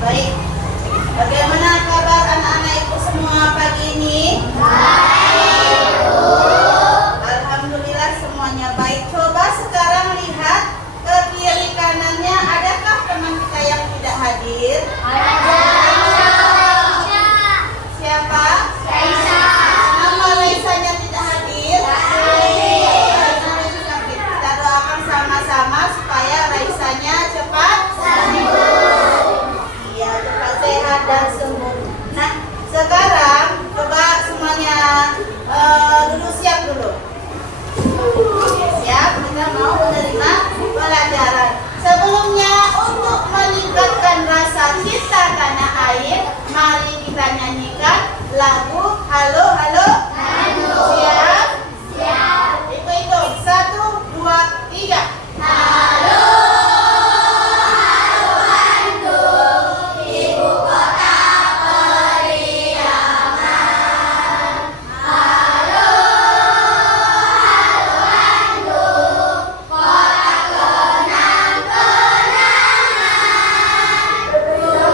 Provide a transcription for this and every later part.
Baik. Bagaimana kabar anak-anak ibu semua pagi ini? Baik, Bu. Alhamdulillah semuanya baik. Coba sekarang lihat ke kiri kanannya, adakah teman kita yang tidak hadir? Ada. Siapa? Raisa. Nama Raisanya tidak hadir? Kita doakan sama-sama supaya Raisanya cepat sembuh. Iya, cepat sehat dan sembuh. Nah, sekarang coba semuanya dulu siap dulu. Siap, kita mau menerima pelajaran. Sebelumnya, untuk meningkatkan rasa cinta tanah air, mari kita nyanyikan lagu Halo Halo. Siap? Siap. Hitung-hitung. 1, 2, 3. Halo, halo Bandung, ibu kota periangan. Halo, halo Bandung, kota kenang-kenangan. Sudah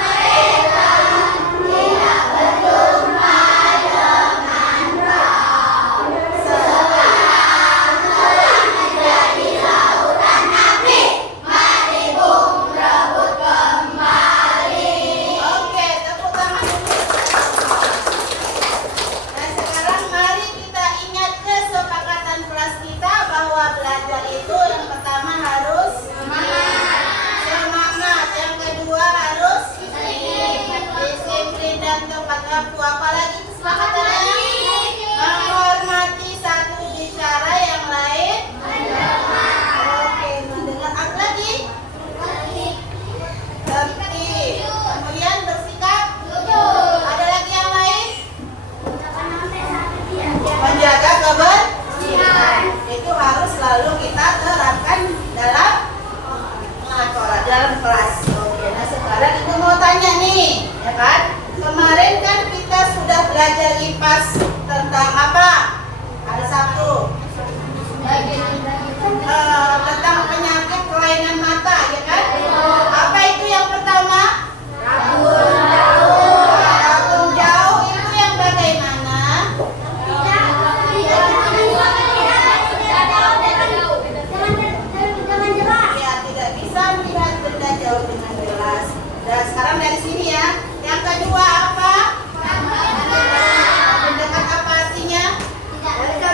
mereka tidak berjumpa dengan kau. Sekarang telah menjadi lautan api, mari bung rebut kembali. Oke, tepuk tangan dulu. Nah, sekarang mari kita ingat kesepakatan kelas kita bahwa belajar itu yang pertama harus semangat, yang kedua harus disiplin dan tepat waktu. Apalagi kesepakatannya menghormati satu bicara yang lain. Oke, mendengar. Apa lagi? Tertib. Kemudian bersikap. Ada lagi yang lain? Menjaga kebersihan. Itu harus selalu kita terapkan dalam sekolah, dalam kelas. Oke, nah sekarang ibu mau tanya nih, ya kan? Kemarin kan kita sudah belajar IPAS tentang apa? Hari Sabtu. Tentang penyakit kelainan mata, ya kan? Apa itu yang pertama? Rabun jauh itu yang bagaimana? Ya, tidak bisa melihat benda jauh dengan jelas. Dan sekarang dari sini ya. Yang kedua apa? Mendekat apa artinya? Tidak bisa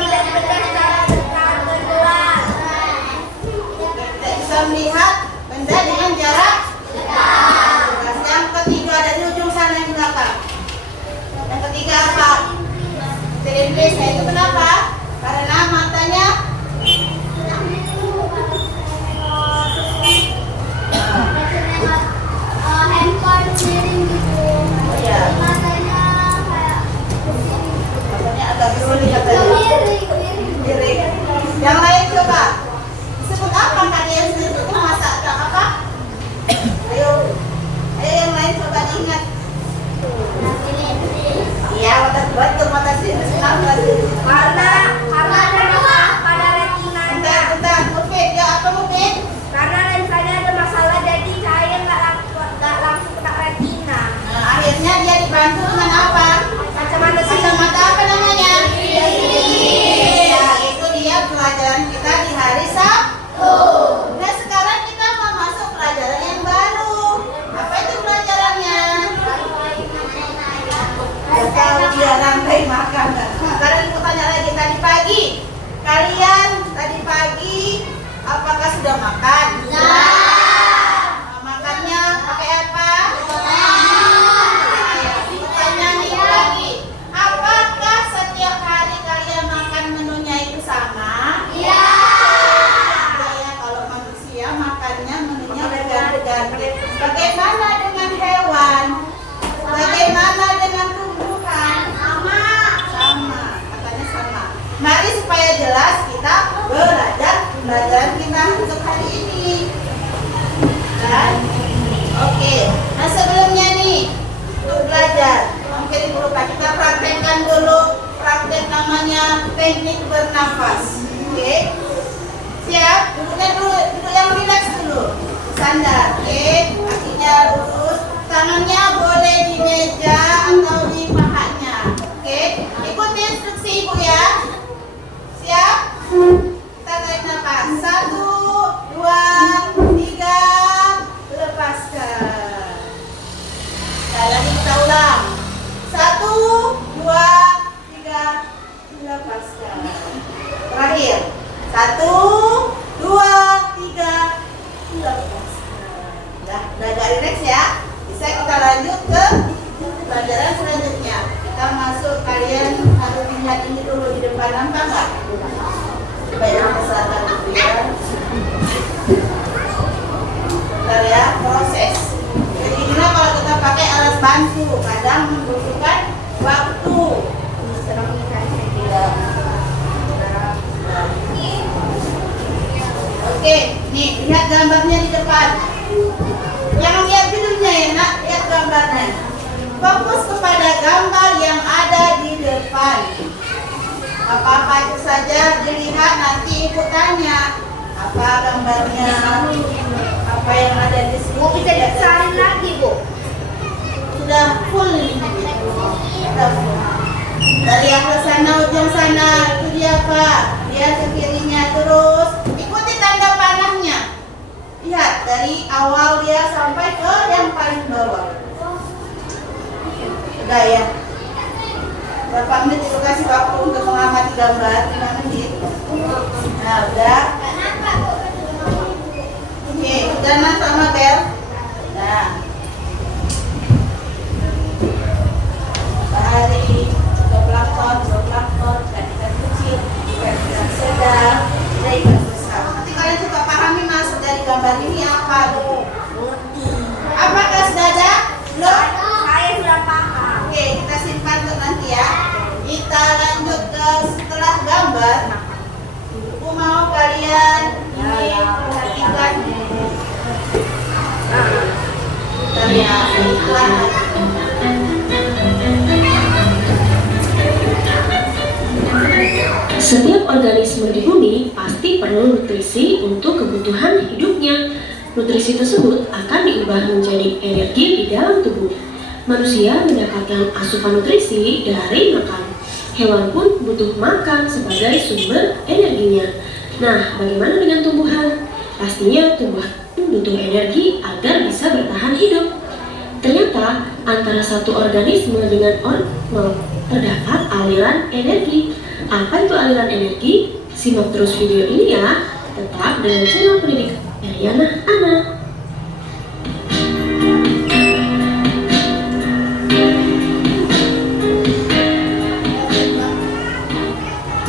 melihat benda dengan jarak dekat. Yang ketiga dari ujung sana yang belakang. Yang ketiga apa? Indonesia itu kenapa? Karena matanya Handphone miring gitu. Iya. Matanya kayak matanya agak sulit katanya. Miring. Yang lain coba. Disebut apa kalian itu masa agak apa? Ayo. Ayo yang lain coba diingat. Iya, mata sini. karena ada masalah pada retinanya. Bentar, Mufid. Ya, apa Mufid? Karena lensanya ada masalah, jadi saya nggak langsung kena retina. Nah, akhirnya dia dibantu dengan apa? Kacamata Kacamata apa namanya? Ya, itu dia pelajaran kita di hari Sabtu. Nah, sekarang kita mau masuk pelajaran yang baru. Apa itu pelajarannya? Tahu dia rantai makan. Sekarang ibu tanya lagi, Udah agak relax ya. Bisa kita lanjut ke pelajaran selanjutnya. Kita masuk, kalian harus lihat ini dulu di depan, nampak nggak? Baik, kesalahan dulu ya. Bentar ya, proses. Jadi ini kalau kita pakai alat bantu, kadang membutuhkan waktu. Oke, nih lihat gambarnya di depan. Jangan lihat judulnya ya nak, lihat gambarnya. Fokus kepada gambar yang ada di depan. Apa-apa itu saja dilihat, nanti ibu tanya apa gambarnya, apa yang ada di sini. Mau bisa disalin lagi, Bu? Sudah full ini. Sudah full. Dari yang ke sana, ujung sana, itu dia Pak. Lihat ke kirinya terus. Ikuti tanda panahnya. Lihat dari awal dia sampai ke yang paling bawah. Udah ya. Berapa menit itu kasih waktu untuk mengamati gambar? 5 menit. Nah, udah. Oke, udah nak sama Bel. Nah. Matahari, juga plankton, ikan kecil, ikan sedang, dan ikan besar. Nanti kalian coba pahami maksud dari gambar ini apa tuh? Apakah sudah ada? Belum? Saya sudah paham. Oke, kita simpan untuk nanti ya. Kita lanjut ke setelah gambar. Aku mau kalian ini perhatikan. Kita lihat iklan. Setiap organisme di bumi pasti perlu nutrisi untuk kebutuhan hidupnya. Nutrisi tersebut akan diubah menjadi energi di dalam tubuh. Manusia mendapatkan asupan nutrisi dari makan. Hewan pun butuh makan sebagai sumber energinya. Nah, bagaimana dengan tumbuhan? Pastinya tumbuhan butuh energi agar bisa bertahan hidup. Ternyata antara satu organisme dengan organisme terdapat aliran energi. Apa itu aliran energi? Simak terus video ini ya. Tetap dengan channel pendidikan Ariana Ana.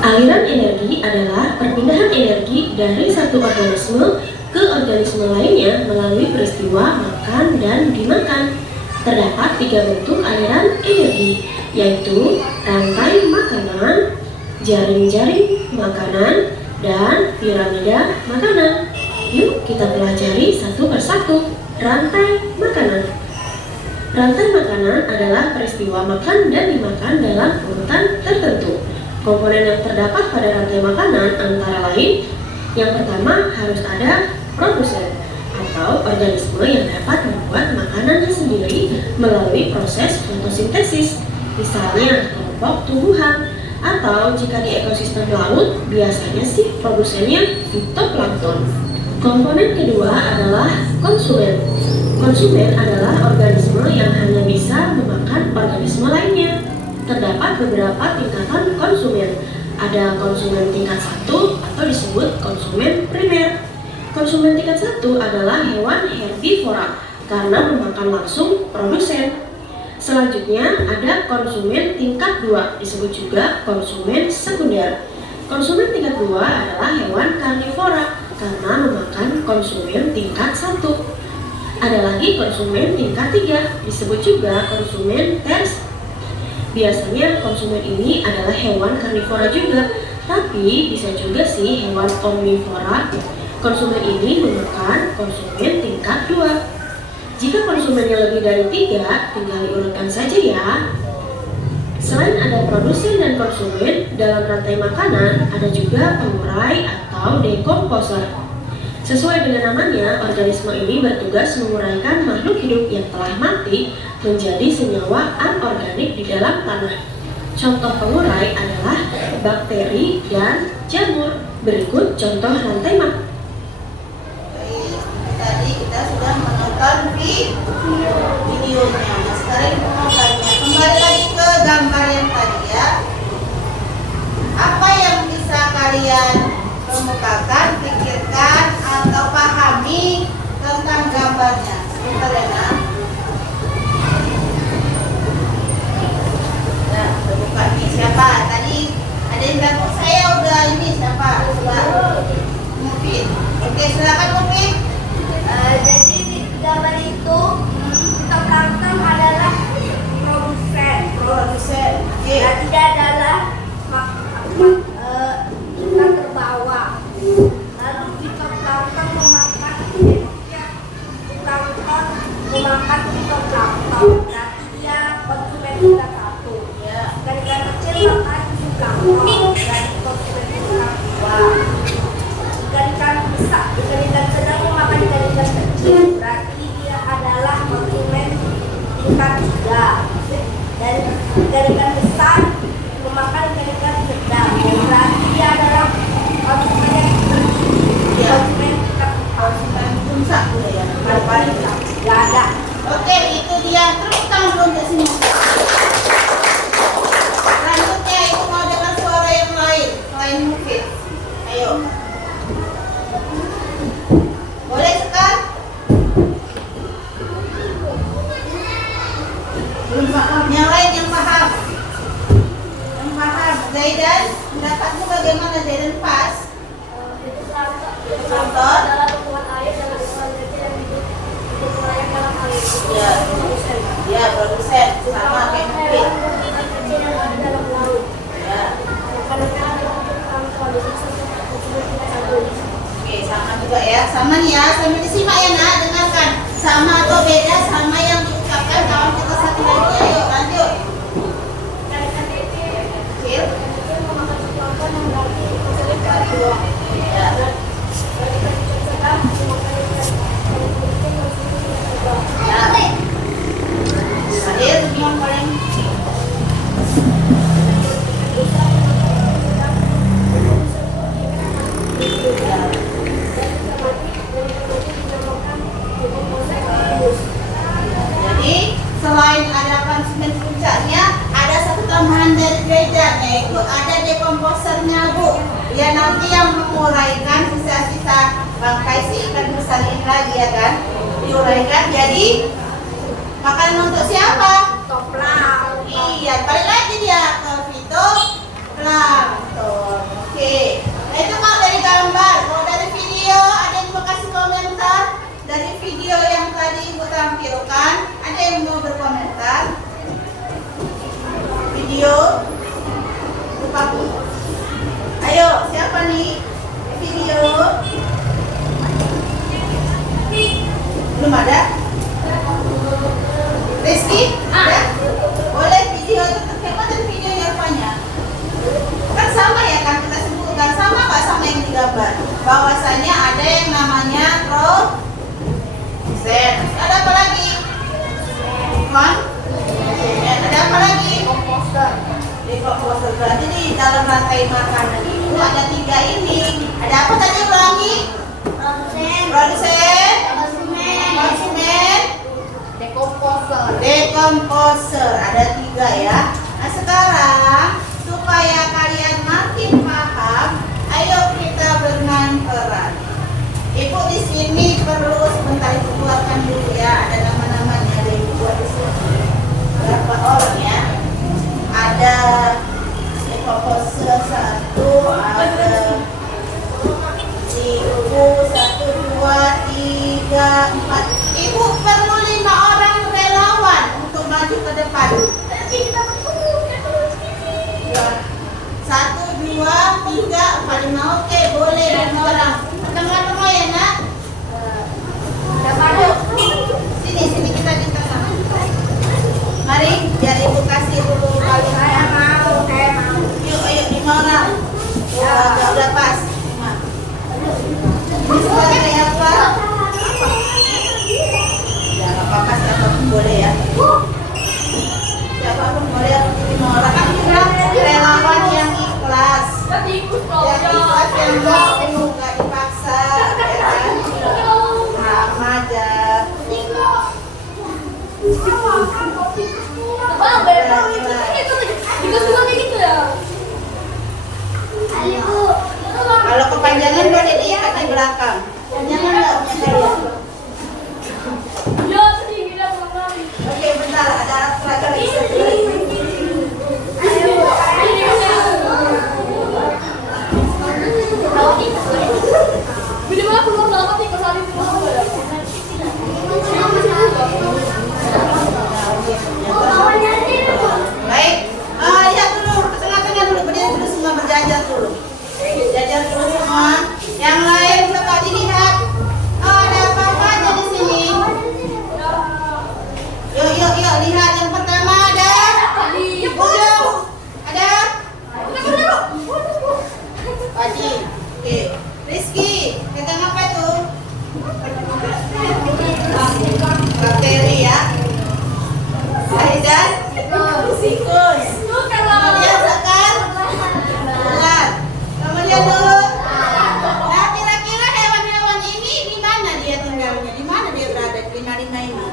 Aliran energi adalah perpindahan energi dari satu organisme ke organisme lainnya melalui peristiwa makan dan dimakan. Terdapat 3 bentuk aliran energi, yaitu rantai makanan, jaring-jaring makanan, dan piramida makanan. Yuk kita pelajari satu persatu. Rantai makanan. Rantai makanan adalah peristiwa makan dan dimakan dalam urutan tertentu. Komponen yang terdapat pada rantai makanan antara lain, yang pertama harus ada produsen atau organisme yang dapat membuat makanannya sendiri melalui proses fotosintesis, misalnya kelompok tumbuhan, atau jika di ekosistem laut biasanya sih produsennya fitoplankton. Komponen kedua adalah konsumen. Konsumen adalah organisme yang hanya bisa memakan organisme lainnya. Terdapat beberapa tingkatan konsumen. Ada konsumen tingkat 1 atau disebut konsumen primer. Konsumen tingkat 1 adalah hewan herbivora karena memakan langsung produsen. Selanjutnya ada konsumen tingkat 2, disebut juga konsumen sekunder. Konsumen tingkat 2 adalah hewan karnivora karena memakan konsumen tingkat 1. Ada lagi konsumen tingkat 3, disebut juga konsumen tersier. Biasanya konsumen ini adalah hewan karnivora juga, tapi bisa juga sih hewan omnivora. Konsumen ini memakan konsumen tingkat 2. Jika konsumennya lebih dari 3, tinggal diurutkan saja ya. Selain ada produsen dan konsumen, dalam rantai makanan ada juga pengurai atau dekomposer. Sesuai dengan namanya, organisme ini bertugas menguraikan makhluk hidup yang telah mati menjadi senyawa anorganik di dalam tanah. Contoh pengurai adalah bakteri dan jamur. Berikut contoh rantai makanan. Tadi kita sudah menonton videonya. Nah, sekarang kita mau tanya. Kembali lagi ke gambar yang tadi ya. Apa yang bisa kalian kemukakan, pikirkan, atau pahami silakan Mufid. Jadi di gambar itu fitoplasma adalah produsen. Produsen. Oke. Dan dia adalah ikan terbawah. Lalu fitoplankton memakan plankton memakan fitoplankton. Berarti dia konsumen tingkat 1. Ya. Ikan-ikan kecil makan fitoplankton. Berarti konsumen tingkat 2. Ikan-ikan besar, ikan-ikan sedang memakan ikan-ikan kecil. Berarti dia adalah konsumen tingkat 3. Dan ikan-ikan besar memakan ikan-ikan sedang. Berarti dia adalah konsumen yang Ya. konsumen tingkat 4. Konsumen puncak dulu ya. Paling Gak ada. Oke, itu dia. Tepuk tangan dulu untuk sini. Selanjutnya itu mau dengar suara yang lain selain Mufid. Ayo. Boleh Sekar? Belum paham. Yang lain yang paham. Yang paham. Zaidan, pendapatmu bagaimana Zaidan pas? Contoh? Adalah tumbuhan air dengan ukuran kecil yang hidup melayang dalam air. Ya. Ya, produsen sama kayak Mufid. Ikan kecil yang ada dalam laut. Ya. Oke, sama juga ya. Sama nih ya, sambil disimak ya nak, dengarkan. Sama atau beda sama yang diucapkan kawan kita satu lagi. Ayo, lanjut. Kecil. Ya. Adil, yang paling Jadi selain ada konsumen puncaknya, ada satu tambahan dari Zaidan, yaitu ada dekomposernya Bu. Ya nanti yang menguraikan sisa-sisa bangkai si ikan besar ini lagi ya kan, diuraikan jadi makanan untuk siapa? Toplang. Iya, balik lagi dia ke fitoplankton. Oke, nah itu kalau dari gambar. Kalau dari video, ada yang mau kasih komentar? Dari video yang tadi Ibu tampilkan, ada yang mau berkomentar? Video? Lupa Bu. Ayo, siapa nih? Video? Belum ada? Rizky? Ada? Boleh video itu terkait dari videonya apanya? Kan sama ya kan kita sebutkan, sama nggak sama yang digambar? Bahwasanya ada yang namanya produsen. Ada apa lagi? Ada apa lagi? Dekomposer. Berarti di dalam rantai makanan itu ada 3 ini. Ada apa tadi ulangi? Produsen, konsumen, dekomposer. Ada 3 ya. Nah sekarang supaya kalian makin paham, ayo kita bermain peran. Ibu di sini perlu sebentar Ibu keluarkan dulu ya. Ada nama-namanya, ada Ibu buat di sini. Berapa orang ya? Ada dekomposer 1, ada Ibu 1, 2, 3, 4. Ibu perlu 5 orang relawan untuk maju ke depan. 1, 2, 3, 4, 5. Oke, boleh 5 orang. Tengah-tengah ya nak. Ayo, sini kita di tengah. Mari, biar Ibu kasih dulu kalian. Saya mau. Yuk, ayo 5 orang. Udah pas. 5. Ini sebagai apa? Ya, nggak apa-apa, siapapun boleh ya. Siapapun boleh, 5 orang. Kan bilang relawan yang ikhlas. Yang ikhlas, yang nggak dipaksa, ya kan? Sama aja. Kalau kepanjangan boleh diikat di belakang. Kepanjangan nggak punya kalian? Oke, bentar, ada seragam lagi satu lagi. Minimal keluar bakteri ya. Dan siklus. Kemudian sekar ular. Kemudian mulut. Nah, kira-kira hewan-hewan ini di mana dia tinggalnya? Di mana dia berada? Di lima-lima ini?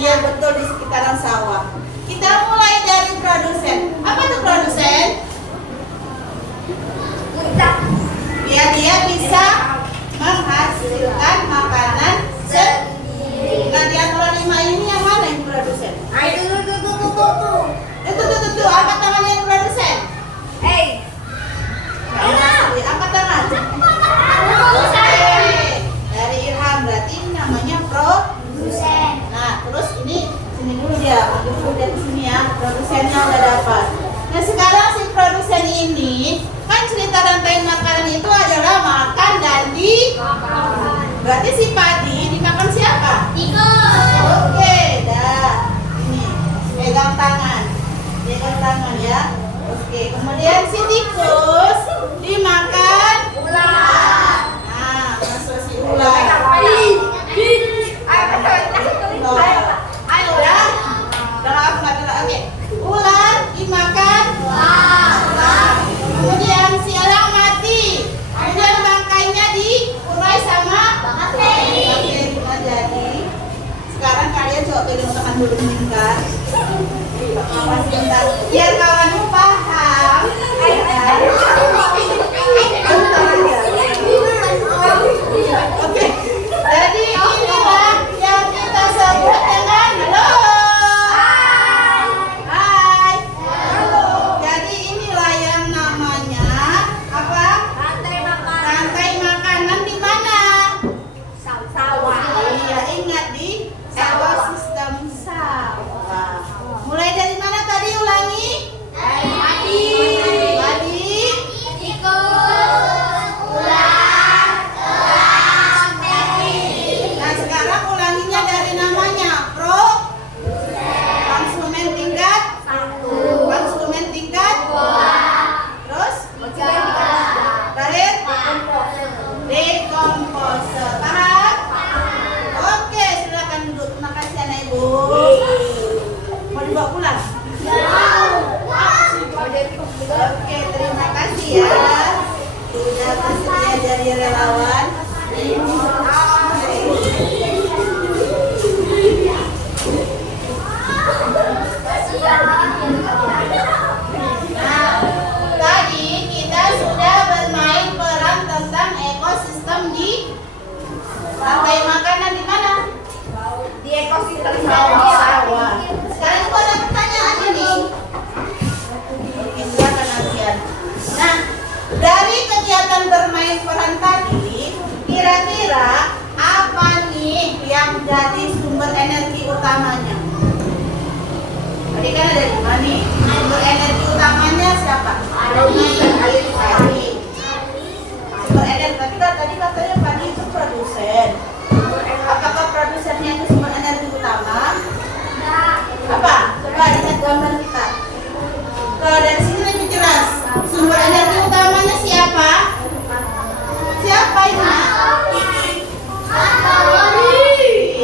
Iya betul, di sekitaran sawah. Kita mulai dari produsen. Apa itu produsen? Biar dia bisa menghasilkan makanan sendiri. Nah, di antara lima ini yang mana yang produsen? Itu angkat tangan yang produsen. Angkat tangan. Oke. Dari Irham berarti ini namanya produsen. Nah, terus ini sini dulu dia, dulu dari sini ya. Produsennya udah dapat. Nah, sekarang si produsen ini kan cerita rantai makanan itu adalah makan dan dimakan. Berarti si padi dimakan siapa? Oke, dah. Ini pegang tangan ya. Oke, kemudian si tikus dimakan ular. Nah, masuk si ular. Oke. Ular dimakan ular. Kemudian si elang mati. Kemudian bangkainya diurai sama bakteri. Jadi sekarang kalian coba pegang tangan dulu meningkat. Biar kawanmu paham. Oke. Jadi inilah yang kita sebut dengan halo. Hai. Jadi inilah yang namanya apa? Rantai makanan di mana? Iya, ingat di ekosistem sawah. Mulai dari mana tadi, ulangi? Padi, nah sekarang ulanginya dari namanya konsumen tingkat 1, konsumen tingkat 2, terus terakhir dekomposer. Paham? Oke, silakan duduk. Terima kasih anak ibu. Mau dibawa pulang? Oke, terima kasih ya. Sudah bersedia jadi relawan. Nah, tadi kita sudah bermain peran tentang ekosistem di rantai makanan di mana? Di ekosistem Sawah. Sekarang itu ada pertanyaan ini. Oke, silakan Alfian. Nah, dari kegiatan bermain peran tadi, kira-kira apa nih yang jadi sumber energi utamanya? Tadi kan ada 5 nih. Sumber energi utamanya siapa? Padi. Sumber energi tadi katanya padi itu produsen. Apakah produsennya itu sumber energi utama? Apa? Coba lihat gambar kita. Kalau dari sini lebih jelas. Sumber energi utamanya siapa? Siapa ini?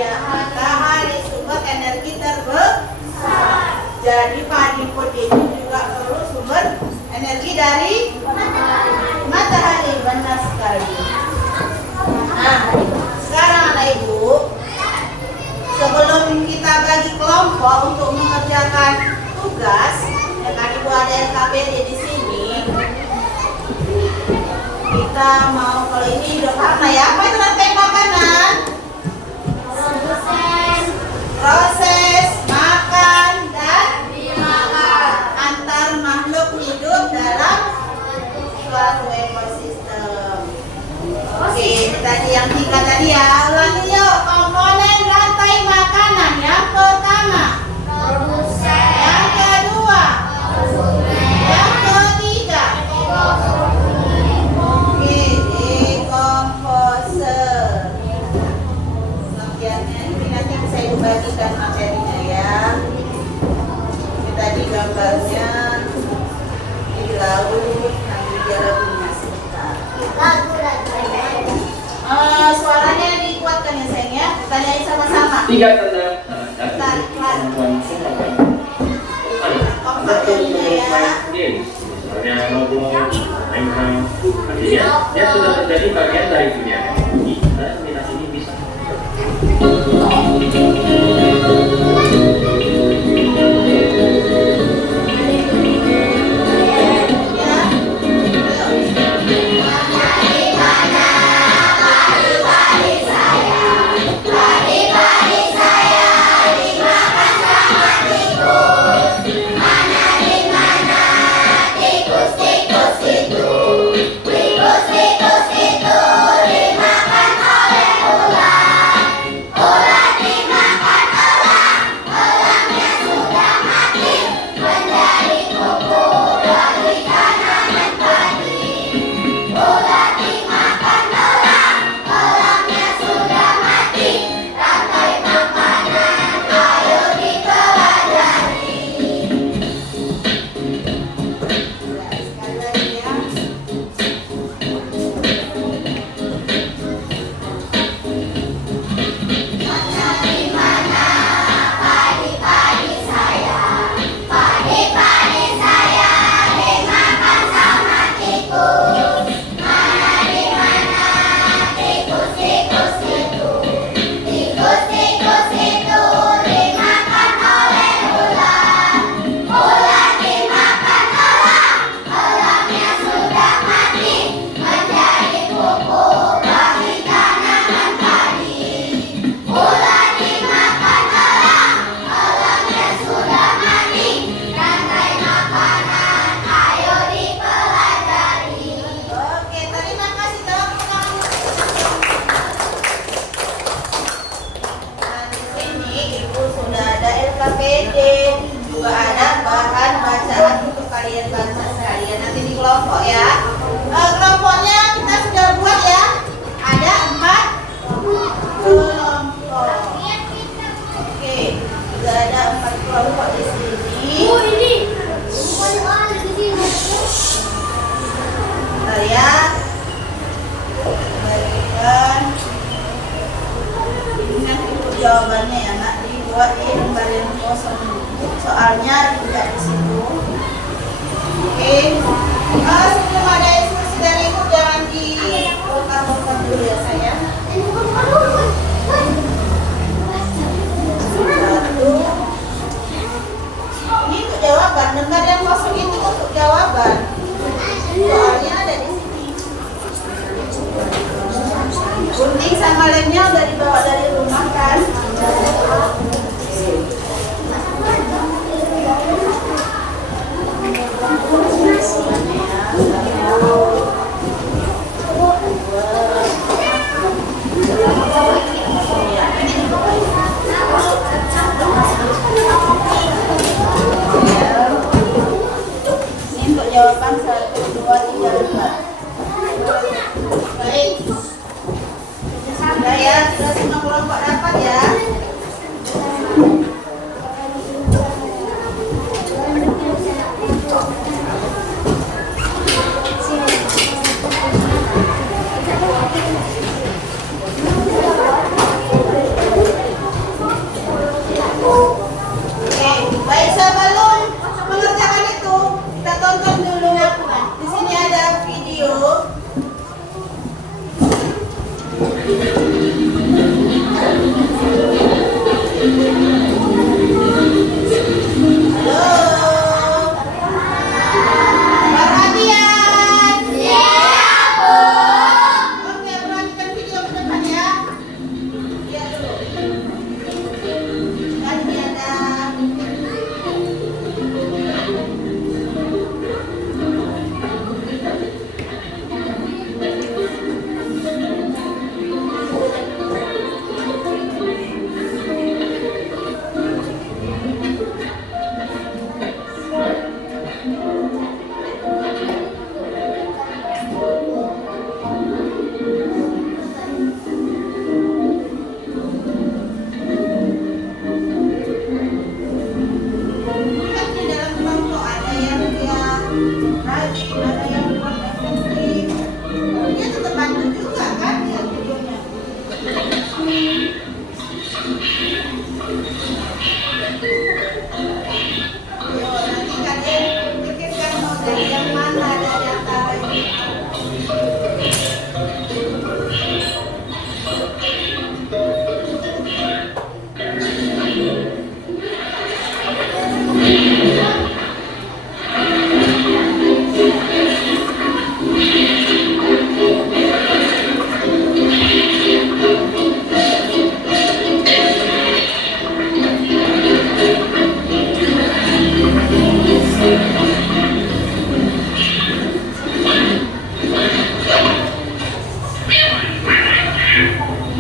Iya, matahari sumber energi terbesar. Jadi padi pun itu juga perlu sumber energi dari matahari. Benar sekali. Nah, sekarang anak ibu, sebelum kita bagi kelompok untuk mengerjakan tugas, ya kan ibu ada LKPD di sini. Kita mau, kalau ini udah paham lah ya, apa itu rantai makanan? Proses makan dan dimakan antar makhluk hidup dalam suatu ekosistem. Oke, tadi yang 3 tadi ya, ulangi yuk. Komponen rantai makanan yang pertama produsen, yang kedua konsumen, yang ketiga oke, dekomposer. Bagiannya ini nanti bisa ibu bagikan materinya ya. Ini tadi gambarnya di laut, nanti dia lagunya sebentar. Suaranya dikuatkan ya sayang ya. Tiga tanda salah satu kemampuan pemakan. Anda terus menerus main game, misalnya ngobrol, main ham, artinya dia sudah menjadi bagian dari dunia teknologi dan minat ini bisa. KPD, juga ada bahan bacaan untuk kalian baca sekalian nanti di kelompok ya. Kelompoknya kita sudah buat ya. Ada 4 kelompok. Oke, sudah ada 4 kelompok di sini. ini. Bentar ya. Bagikan. Ini nanti untuk jawabannya ya nak, dibuat di lembar yang kosong. Soalnya tidak di situ. Oke. Sebelum ada instruksi dari ibu jangan dibongkar-bongkar dulu ya sayang. Satu. Ini untuk jawaban. Lembar yang kosong itu untuk jawaban. Soalnya ada di sini. Gunting sama lemnya udah dibawa dari rumah kan? Ini untuk jawaban 1, 2, 3, 4. Baik. Sudah ya, sudah semua kelompok dapat ya. Oke, baik sebelum mengerjakan itu kita tonton dulu. Di sini ada video.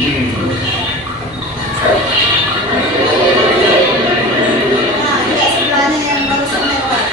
Nah, juga sebelahnya yang barusan lewat.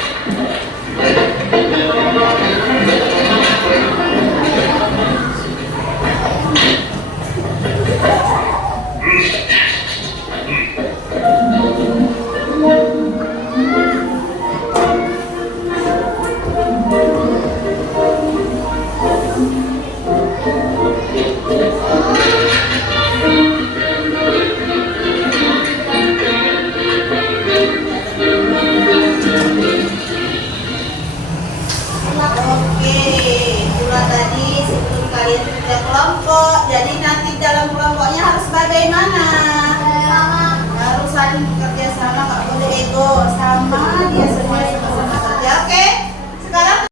Oke, itulah tadi sebelum kalian kerja kelompok. Jadi nanti dalam kelompoknya harus bagaimana? Harus saling bekerja sama, nggak boleh ego. Sama dia semua sama-sama kerja. Oke, sekarang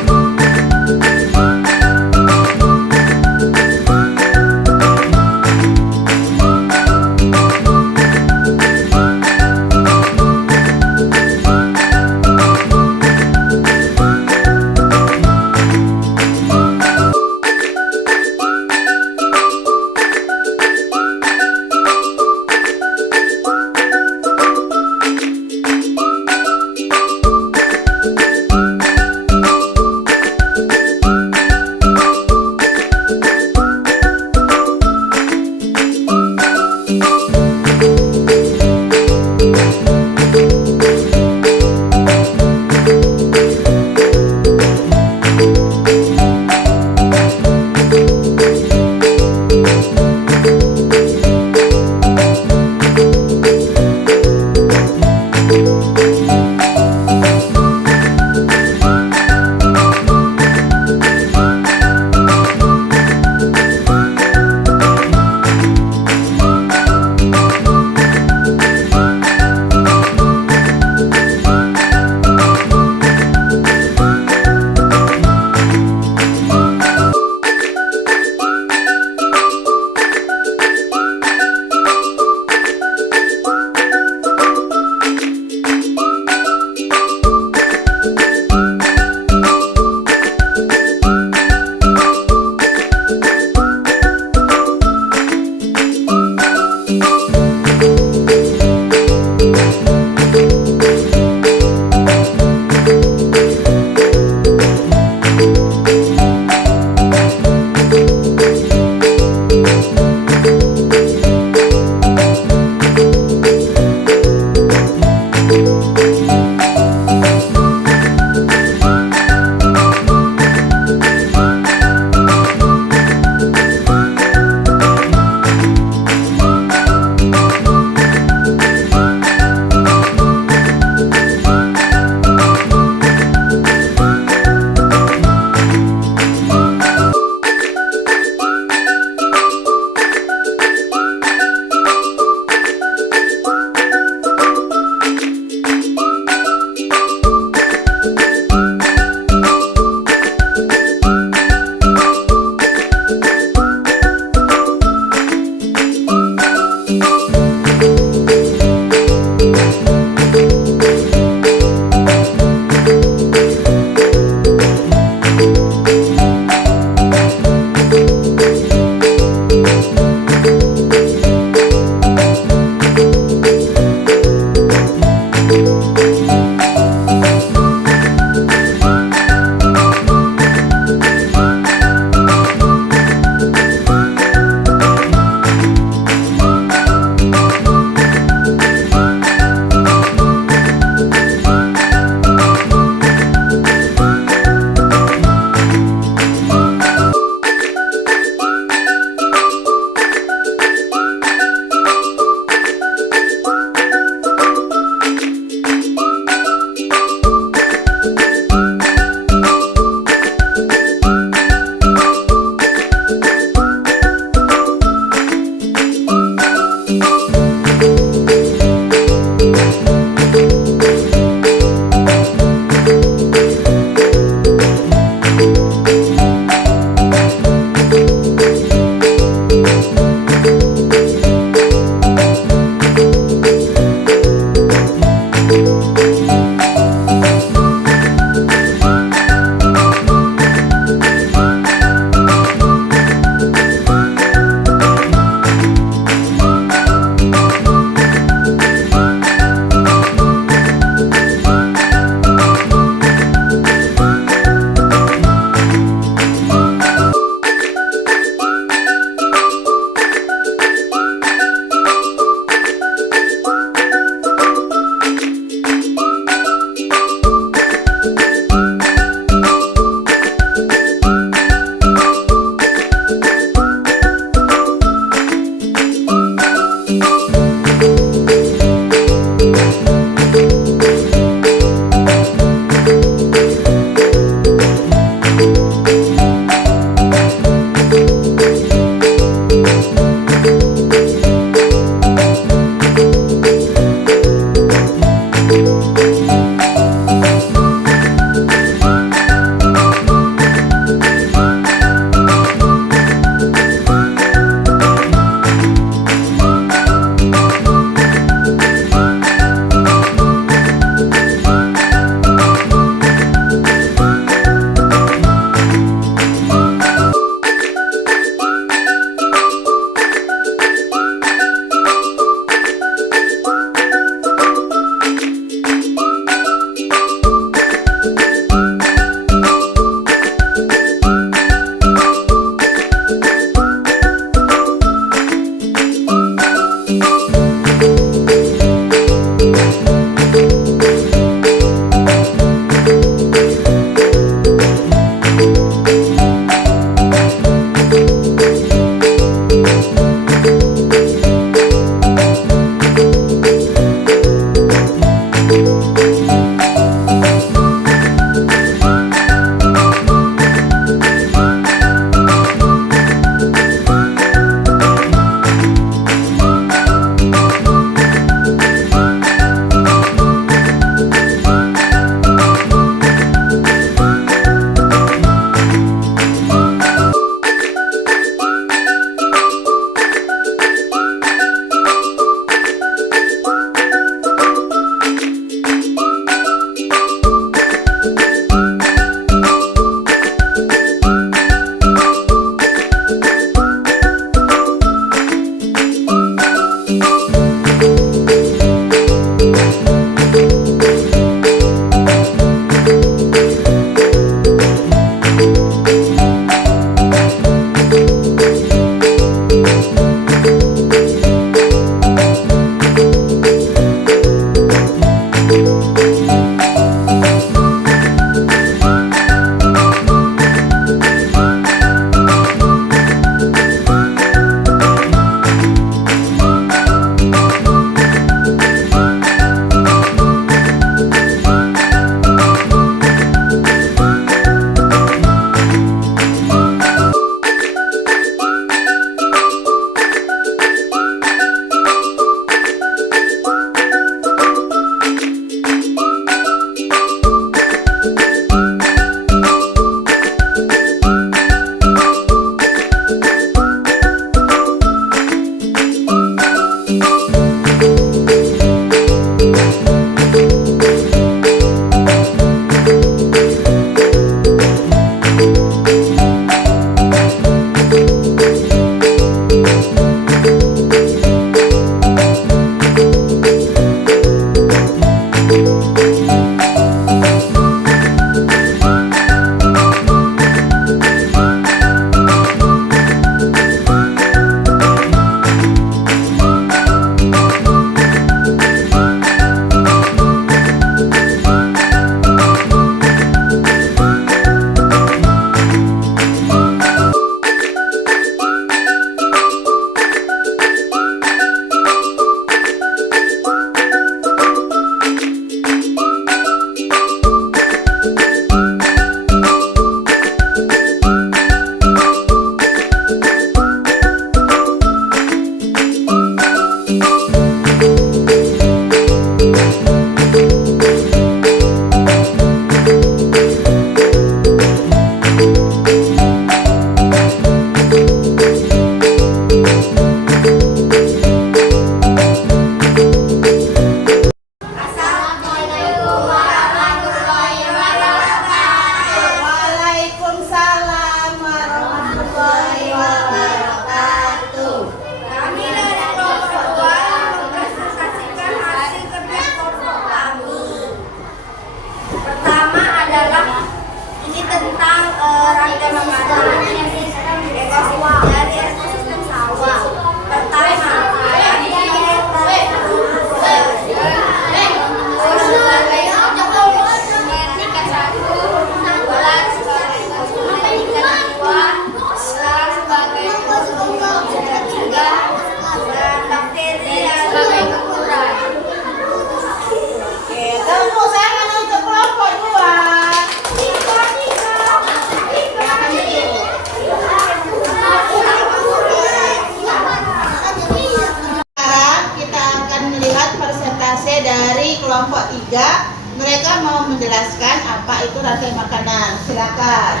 kelompok 3, mereka mau menjelaskan apa itu rantai makanan. Silakan.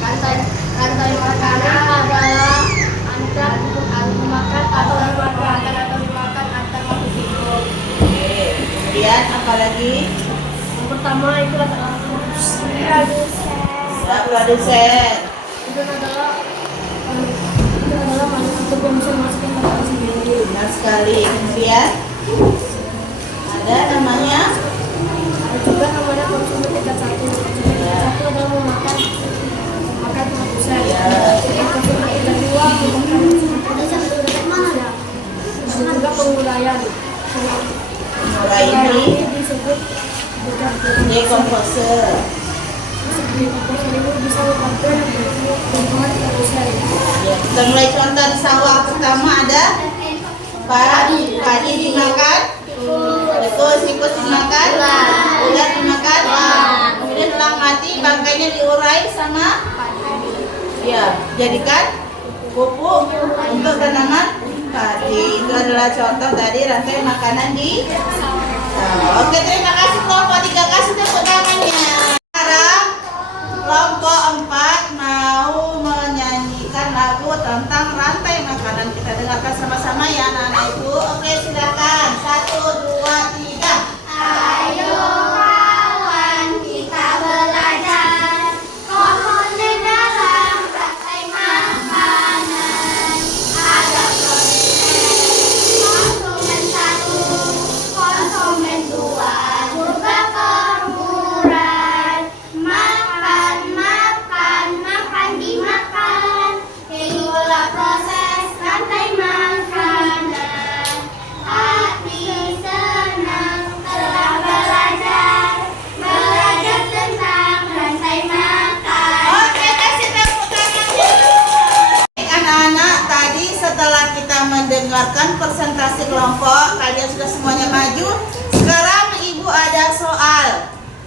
Rantai makanan adalah antar makan atau dimakan antar makhluk hidup. Oke. Kemudian apa lagi? Yang pertama itu adalah Ya, produsen. Itu adalah makhluk hidup yang bisa menghasilkan makanan sendiri. Benar sekali. Kemudian ada namanya Ada juga namanya konsumen tingkat 1. Konsumen tingkat 1 adalah memakan produsen. Konsumen tingkat 2 memakan manusia. Ada juga penguraian. mulai ini Disebut dekompose. ini bisa membantu lingkungan produsen. Ya, kita mulai contoh di sawah. Pertama ada padi dimakan, tikus dimakan, ulat dimakan, kemudian elang mati, bangkainya diurai sama ya jadikan pupuk untuk tanaman padi. Itu adalah contoh tadi rantai makanan di sawah. Oke, terima kasih kelompok 3, kasih tepuk tangannya. Sekarang kelompok 4 mau menyanyikan lagu tentang rantai makanan. Kita dengarkan sama-sama ya anak-anak ibu. Oke, silakan. 1, 2, 3. Ayo kawan kita belajar komponen dalam rantai makanan. Ada konsumen 1, konsumen 2, juga perburuan. Makan dimakan. Itulah proses rantai makanan. Hati senang telah belajar tentang rantai makan. Oke, kasih tepuk tangan dulu. Anak-anak, tadi setelah kita mendengarkan presentasi kelompok, kalian sudah semuanya maju. Sekarang ibu ada soal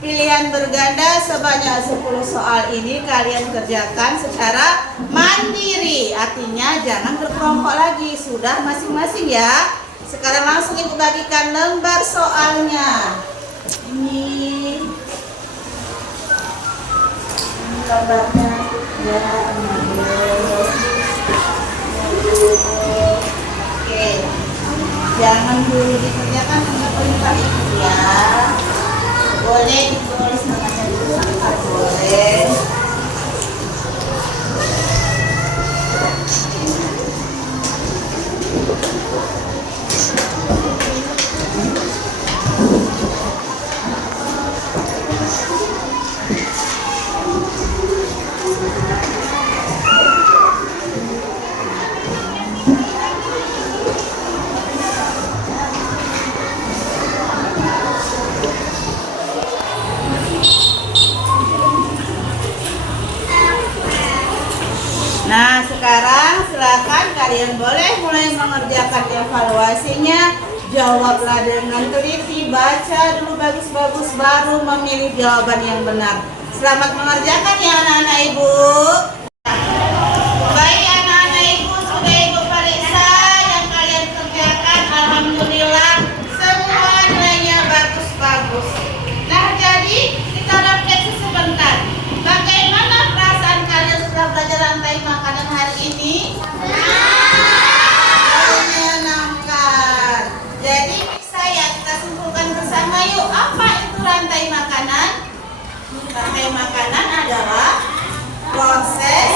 pilihan berganda sebanyak 10 soal ini kalian kerjakan secara mandiri. Artinya jangan berkelompok lagi, sudah masing-masing ya. Sekarang langsung ibu bagikan lembar soalnya. Ini lembarnya ya, ambil. Oke, jangan dulu dikerjakan sampai perintah ibu ya. Boleh ditulis namanya dulu, boleh. Nah, sekarang silakan kalian boleh mulai mengerjakan evaluasinya. Jawablah dengan teliti, baca dulu bagus-bagus, baru memilih jawaban yang benar. Selamat mengerjakan ya anak-anak ibu. Baik anak-anak ibu, sudah ibu periksa yang kalian kerjakan. Alhamdulillah semua nilainya bagus-bagus. Nah, jadi kita refleksi sebentar. Bagaimana perasaan kalian setelah belajar rantai makanan hari ini? Menyenangkan. Jadi saya kita simpulkan bersama yuk, apa itu rantai makanan? Rantai makanan adalah proses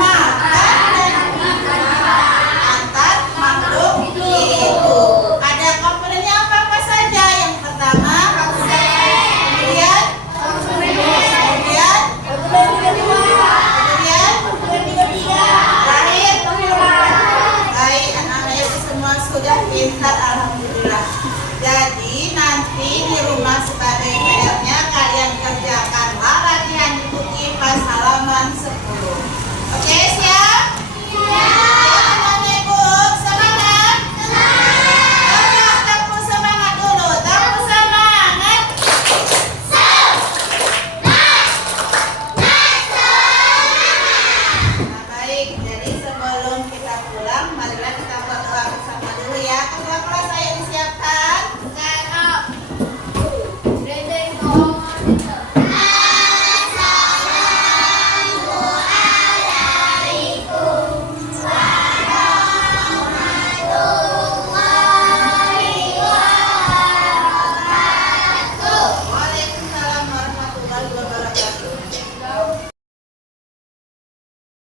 makan dan antar makhluk hidup. Ada komponennya apa saja? Yang pertama, kemudian baik, anak-anak itu semua sudah pintar, alhamdulillah. Jadi nanti di rumah sebagai